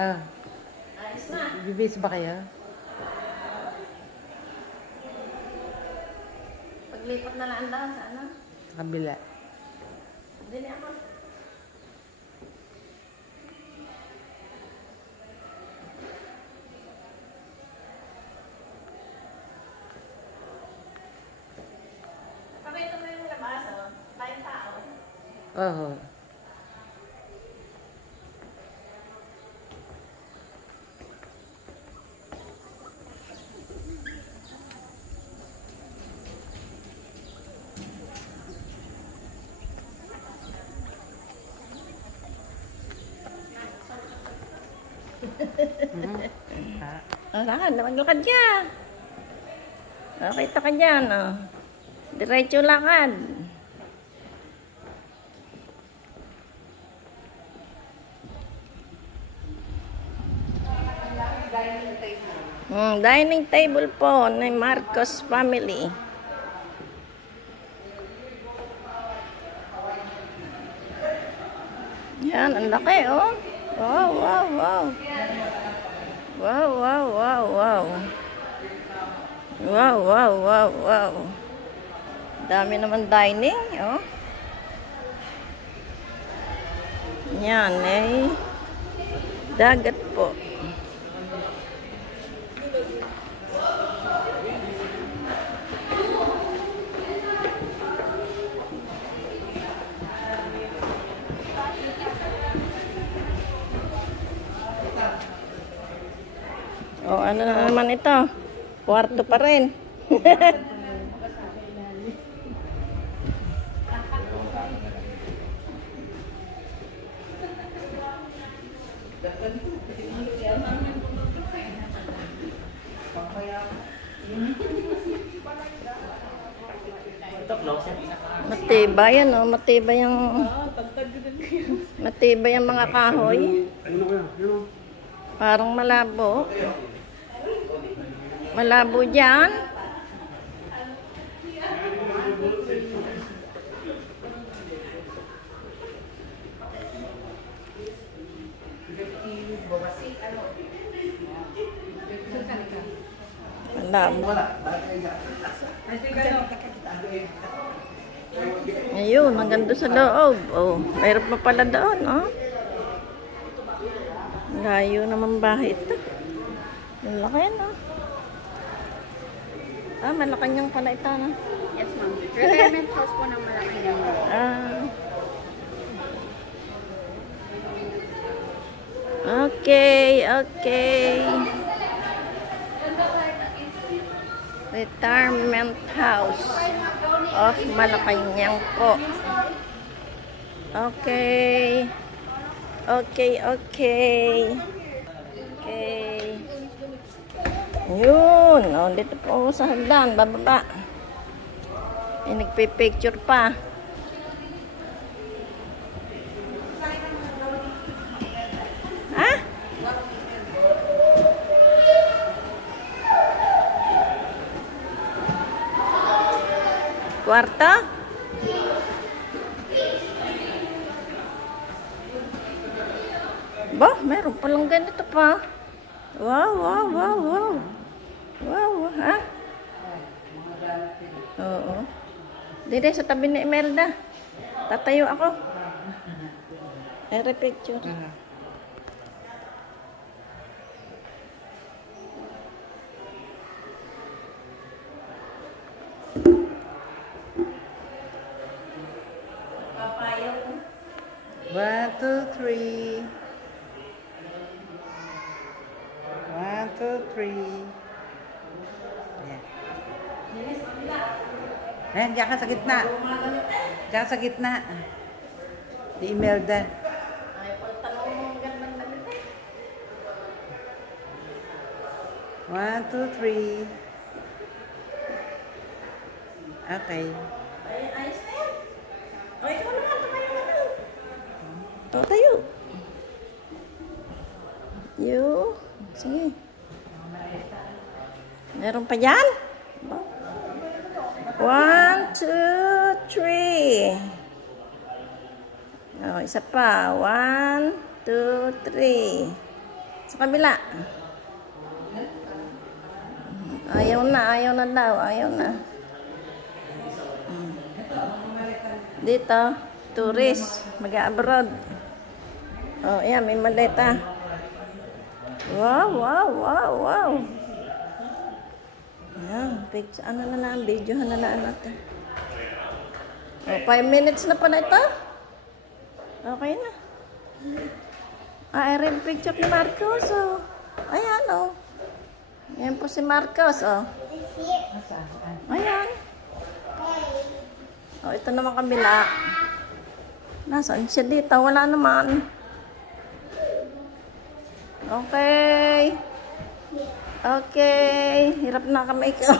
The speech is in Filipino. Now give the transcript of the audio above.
Ah. Ayos na. Bibis ba kayo? Paglipat na lang daw sa ano? Sa kabila. Hindi na ako. Pakita mo yung labas, oh. Tayong tao. Oo. Lakad, maglakad ka. Nakita ka dyan, oh. Diretso lakad. Dining table po ng Marcos family. Yan, ang laki, oh. Wow, wow, wow. Wow, wow, wow, wow. Wow, wow, wow, wow. Dami naman dining, oh. Yan, eh. Dagat po. Oh, ano na naman ito? Kwarto pa rin. Matibay yan, oh. Matibay ang mga kahoy. Parang malabo. Malabo dyan. Malabo. Ayun, maganda sa loob. Oh, mayroon pa pala doon, oh. Layo naman bahay ito. Malaki, no? Ah, Malacanang pala ito, no? Yes, ma'am. Retirement house po ng Malacanang. Ah. Okay, okay. Retirement house of Malacanang po. Okay. Okay, okay. Okay. Yun. O, dito po sa hagdan. Bababa. May nagpipicture pa. Ha? Kwarto? Ba, meron palang ganito pa. Wow, wow, wow, wow. Wow, ha? Oo. Dito sa tabi ni Imelda. Tatayo ako. Ere picture. Papayo. 1, 2, 3. 1, 2, 3. Ayan. Ayan, diyan ka sa gitna. Diyan ka sa gitna. Ni Imelda. Ay, pagtanong mo gandang damit eh. 1, 2, 3. Okay. Ay, ayos na yan. O, ikaw naman, tumayo na doon. O, tayo. Yo. Sige. Meron pa dyan? 1, 2, 3. O, isa pa. 1, 2, 3. Sa kabila. Ayaw na daw. Ayaw na. Dito, tourist. Mag-abroad. Oh, ayan, may maleta. Wow. Ayan, picture. Ano na lang, videohan na lang natin. Oh, 5 minutes na pala ito. Okay na. I read picture ni Marcos, oh. Ayan, oh. Ayan po si Marcos, oh. Ayan. Oh, ito naman kabila. Nasaan siya dito? Wala naman. Okay. Hirap na kami ikaw.